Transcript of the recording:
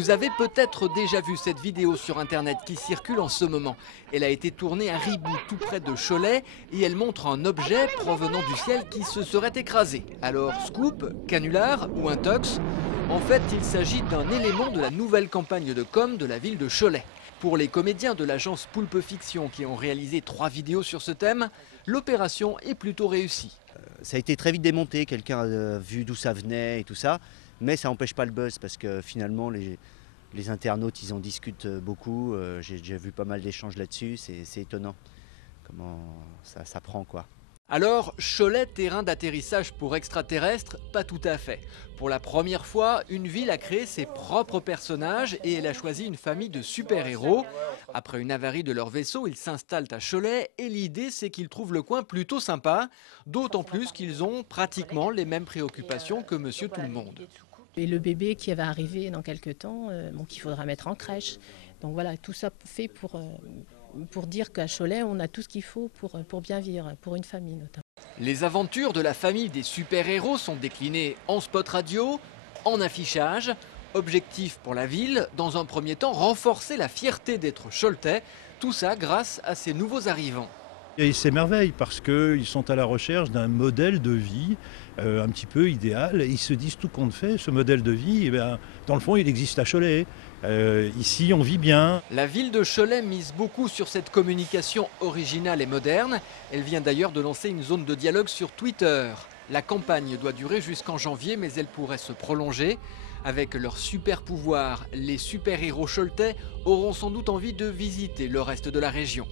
Vous avez peut-être déjà vu cette vidéo sur internet qui circule en ce moment. Elle a été tournée à Ribou, tout près de Cholet, et elle montre un objet provenant du ciel qui se serait écrasé. Alors, scoop, canular ou intox? En fait, il s'agit d'un élément de la nouvelle campagne de com de la ville de Cholet. Pour les comédiens de l'agence Poulpe Fiction qui ont réalisé 3 vidéos sur ce thème, l'opération est plutôt réussie. Ça a été très vite démonté, quelqu'un a vu d'où ça venait et tout ça, mais ça n'empêche pas le buzz parce que finalement les internautes ils en discutent beaucoup, j'ai déjà vu pas mal d'échanges là-dessus, c'est étonnant comment ça prend quoi. Alors, Cholet, terrain d'atterrissage pour extraterrestres? Pas tout à fait. Pour la première fois, une ville a créé ses propres personnages et elle a choisi une famille de super-héros. Après une avarie de leur vaisseau, ils s'installent à Cholet et l'idée c'est qu'ils trouvent le coin plutôt sympa, d'autant plus qu'ils ont pratiquement les mêmes préoccupations que Monsieur Tout-le-Monde. Et le bébé qui va arriver dans quelques temps, qu'il faudra mettre en crèche. Donc voilà, tout ça fait pour dire qu'à Cholet, on a tout ce qu'il faut pour bien vivre, pour une famille notamment. Les aventures de la famille des super-héros sont déclinées en spot radio, en affichage. Objectif pour la ville, dans un premier temps, renforcer la fierté d'être choletais. Tout ça grâce à ces nouveaux arrivants. Et ils s'émerveillent parce qu'ils sont à la recherche d'un modèle de vie un petit peu idéal. Ils se disent tout compte fait, ce modèle de vie, eh bien, dans le fond, il existe à Cholet. Ici, on vit bien. La ville de Cholet mise beaucoup sur cette communication originale et moderne. Elle vient d'ailleurs de lancer une zone de dialogue sur Twitter. La campagne doit durer jusqu'en janvier, mais elle pourrait se prolonger. Avec leurs super pouvoirs, les super-héros choletais auront sans doute envie de visiter le reste de la région.